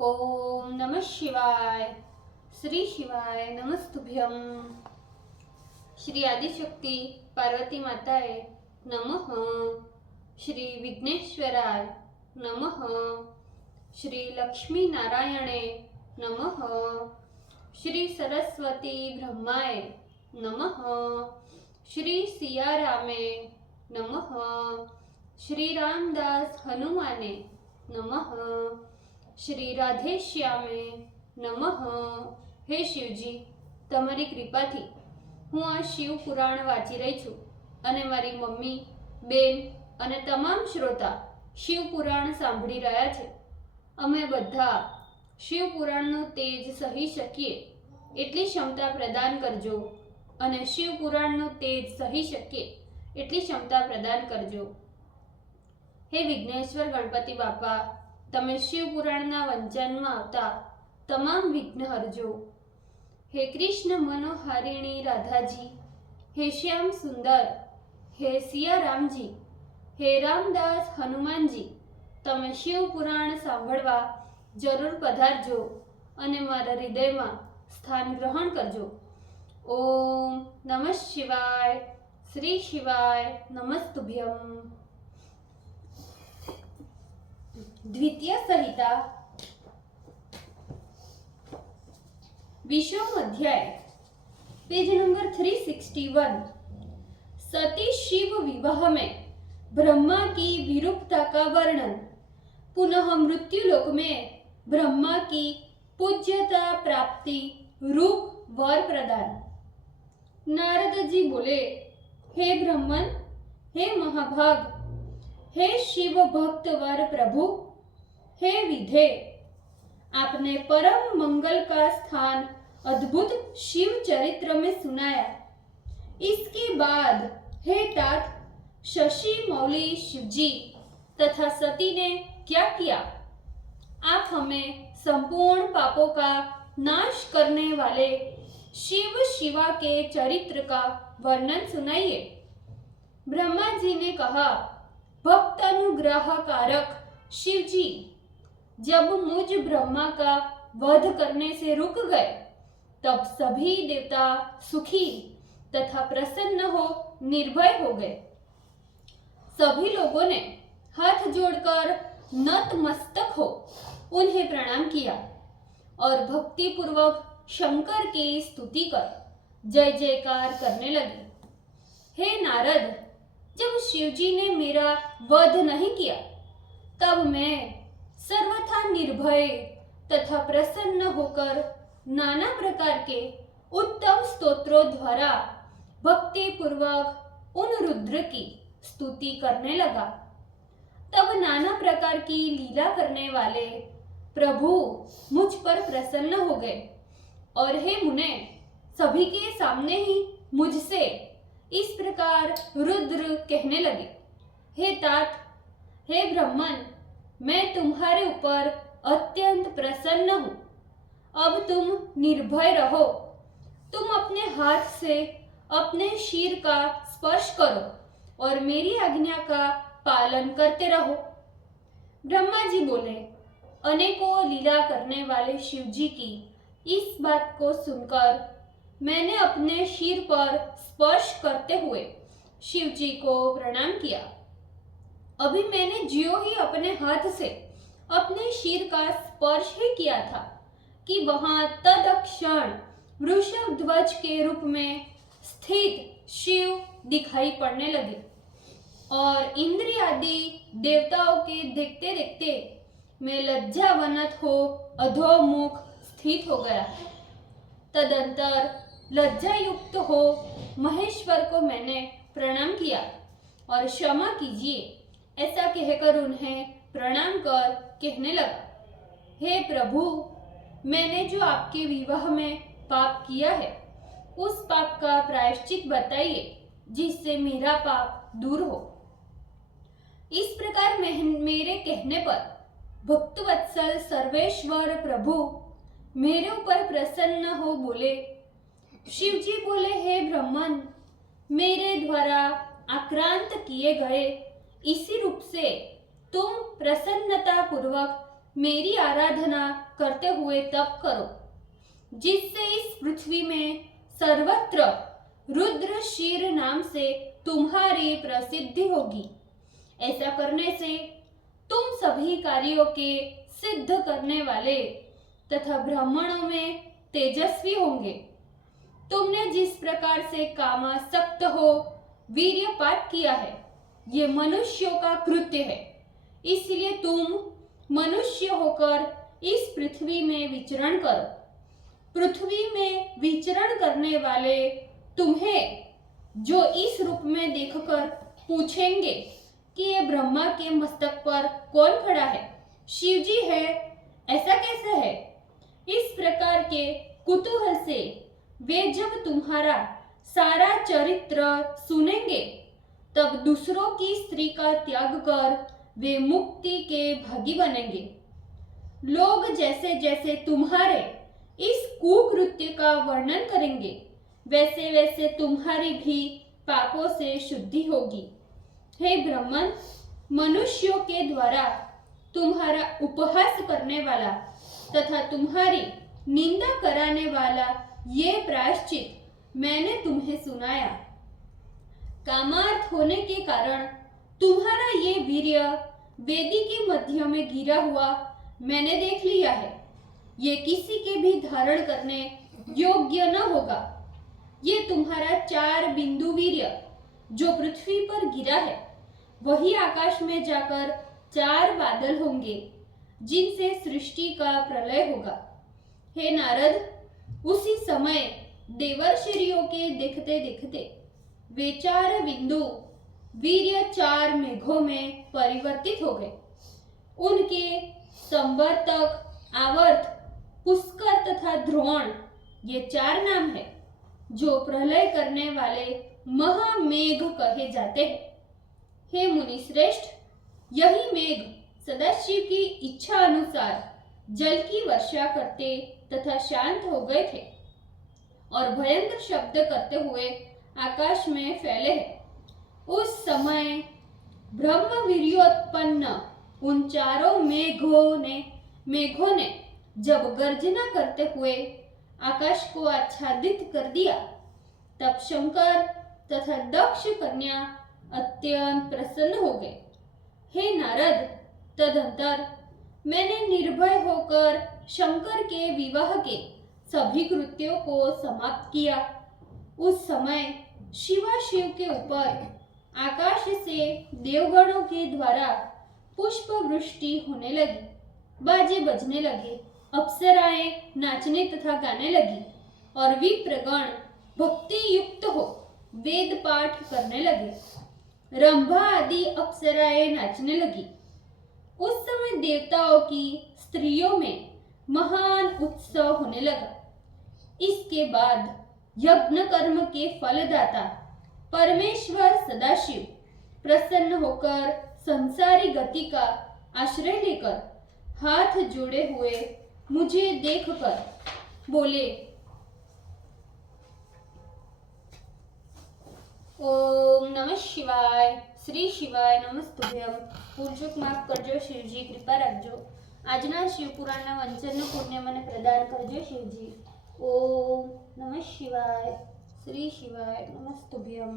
ओम नमः शिवाय। श्री शिवाय नमस्तुभ्यम। श्री आदिशक्ति पार्वती माताए नमः। श्री विघ्नेश्वराय नमः। श्री लक्ष्मी नारायणे नमः। श्री सरस्वती ब्रह्माय नमः। श्री सियारामे नमः। श्री रामदास हनुमाने नमः। श्री राधेश्यामे नमः। हे शिवजी, તમારી કૃપાથી હું આ શિવ પુરાણ વાંચી રહી છું અને મારી મમ્મી, બેન અને તમામ શ્રોતા શિવ પુરાણ સાંભળી રહ્યા છે. અમે બધા શિવ પુરાણનું તેજ સહી શકીએ એટલી ક્ષમતા પ્રદાન કરજો અને શિવ પુરાણનું તેજ સહી શકીએ એટલી ક્ષમતા પ્રદાન કરજો. હે વિઘ્નેશ્વર ગણપતિ બાપા, તમે શિવ પુરાણના વંચનમાં આવતા તમામ વિઘ્ન હરજો. हे कृष्ण मनोहारिणी राधा जी, हे श्याम सुंदर, हे सिया राम जी, हे रामदास हनुमान जी, તમે શિવ પુરાણ સાંભળવા જરૂર પધારજો અને મારા હૃદયમાં સ્થાન ગ્રહણ કરજો. ઓમ નમઃ શિવાય. શ્રી શિવાય નમસ્તુભ્યમ. द्वितीय संहिता विषम अध्याय पेज नंबर 361. सती शिव विवाह में ब्रह्मा की विरूपता का वर्णन. पुनः मृत्युलोक में ब्रह्मा की पूज्यता प्राप्ति रूप वर प्रदान. नारद जी बोले, हे ब्रह्मन, हे महाभाग, हे शिव भक्त वर प्रभु, हे विधे, आपने परम मंगल का स्थान अद्भुत शिव चरित्र में सुनाया. इसके बाद हे तात शशि मौली शिवजी तथा सती ने क्या किया? आप हमें संपूर्ण पापों का नाश करने वाले शिव शिवा के चरित्र का वर्णन सुनाइए. ब्रह्मा जी ने कहा, भक्त अनुग्रह कारक शिवजी, जब मुझ ब्रह्मा का वध करने से रुक गए तब सभी देवता सुखी तथा प्रसन्न हो निर्भय हो गए. सभी लोगों ने हाथ जोड़कर नतमस्तक हो उन्हें प्रणाम किया और भक्ति पूर्वक शंकर की स्तुति कर जय जयकार करने लगे. हे नारद, जब शिवजी ने मेरा वध नहीं किया तब मैं सर्वथा निर्भय तथा प्रसन्न होकर नाना प्रकार के उत्तम स्तोत्रों द्वारा भक्ति पूर्वक उन रुद्र की स्तुति करने लगा. तब नाना प्रकार की लीला करने वाले प्रभु मुझ पर प्रसन्न हो गए और हे मुने, सभी के सामने ही मुझसे इस प्रकार रुद्र कहने लगे, हे तात, हे ब्रह्मन, मैं तुम्हारे ऊपर अत्यंत प्रसन्न हूँ. अब तुम निर्भय रहो. तुम अपने हाथ से अपने शीर का स्पर्श करो और मेरी आज्ञा का पालन करते रहो. ब्रह्मा जी बोले, अनेकों लीला करने वाले शिवजी की इस बात को सुनकर मैंने अपने शीर पर स्पर्श करते हुए शिवजी को प्रणाम किया. अभी मैंने ज्यों ही अपने हाथ से अपने शीर का स्पर्श ही किया था कि वहां तत्क्षण वृषभ ध्वज के रूप में स्थित शिव दिखाई पड़ने लगे और इंद्र आदि देवताओं के देखते देखते मैं लज्जावनत हो अधोमुख स्थित हो गया. तदंतर लज्जायुक्त हो महेश्वर को मैंने प्रणाम किया और क्षमा कीजिए ऐसा कहकर उन्हें प्रणाम कर कहने लगा, हे प्रभु, मैंने जो आपके विवाह में पाप किया है उस पाप का प्रायश्चित बताइए जिससे मेरा पाप दूर हो. इस प्रकार मेरे कहने पर भक्तवत्सल सर्वेश्वर प्रभु मेरे ऊपर प्रसन्न हो बोले. शिवजी बोले, हे ब्रह्मन, मेरे द्वारा आक्रांत किए गए इसी रूप से तुम प्रसन्नता पूर्वक मेरी आराधना करते हुए तप करो, जिससे इस पृथ्वी में सर्वत्र रुद्र शीर नाम से तुम्हारी प्रसिद्धि होगी। ऐसा करने से तुम सभी कार्यों के सिद्ध करने वाले तथा ब्राह्मणों में तेजस्वी होंगे। तुमने जिस प्रकार से कामासक्त हो वीर्यपात किया है, ये मनुष्यों का कृत्य है। इसलिए तुम मनुष्य होकर इस पृथ्वी में विचरण करो। पृथ्वी में विचरण करने वाले तुम्हें जो इस रूप में देखकर पूछेंगे कि ये ब्रह्मा के मस्तक पर कौन खड़ा है, शिव जी है, ऐसा कैसे है? इस प्रकार के कुतूहल से वे जब तुम्हारा सारा चरित्र सुनेंगे, तब दूसरों की स्त्री का त्याग कर वे मुक्ति के भागी बनेंगे। लोग जैसे जैसे तुम्हारे इस कुकृत्य का वर्णन करेंगे, वैसे वैसे तुम्हारी भी पापों से शुद्धि होगी। हे ब्राह्मण, मनुष्यों के द्वारा तुम्हारा उपहास करने वाला तथा तुम्हारी निंदा कराने वाला ये प्रायश्चित मैंने तुम्हें सुनाया। कामार्थ होने के कारण तुम्हारा ये वीर्य वेदी के मध्य में गिरा हुआ मैंने देख लिया है। ये किसी के भी धारण करने योग्य न होगा। ये तुम्हारा 4 बिंदु वीर्य जो पृथ्वी पर गिरा है, वही आकाश में जाकर 4 बादल होंगे, जिनसे सृष्टि का प्रलय होगा। हे नारद, उसी समय देवर्षियों के देखते देखते वे 4 बिंदु वीर्य 4 मेघों में परिवर्तित हो गए। उनके संवर्तक, आवर्त, पुष्कर तथा द्रोण ये 4 नाम है, जो प्रलय करने वाले महामेघ कहे जाते हैं। हे मुनि श्रेष्ठ, यही मेघ सदाशिव की इच्छा अनुसार जल की वर्षा करते तथा शांत हो गए थे और भयंकर शब्द करते हुए आकाश में फैले हैं। उस समय ब्रह्म वीर्योत्पन्न उन 4 मेघों ने जब गर्जना करते हुए आकाश को आच्छादित कर दिया, तब शंकर तथा दक्ष कन्या अत्यंत प्रसन्न हो गए। हे नारद, तदंतर मैंने निर्भय होकर शंकर के विवाह के सभी कृत्यों को समाप्त किया। उस समय शिवाशिव के ऊपर आकाश से देवगणों के द्वारा पुष्प वृष्टि होने लगी, बाजे बजने लगे, अप्सराएं नाचने तथा गाने लगी और विप्रगण भक्ति युक्त हो वेद पाठ करने लगे। रंभा आदि अप्सराएं नाचने लगी। उस समय देवताओं की स्त्रियों में महान उत्सव होने लगा। इसके बाद यज्ञ कर्म के फलदाता परमेश्वर सदाशिव प्रसन्न होकर संसारी गति का आश्रय लेकर हाथ जोड़े हुए मुझे देखकर बोले, ओम नमः शिवाय, श्री शिवाय नमस्तुभ्यम। ભૂલચૂક માફ કરજો શિવજી, કૃપા રાખજો। આજના શિવપુરાણના વંચનનું પુણ્ય મને પ્રદાન કરજો શિવજી। ઓમ નમઃ શિવાય, શ્રી શિવાય નમસ્તુભ્યમ।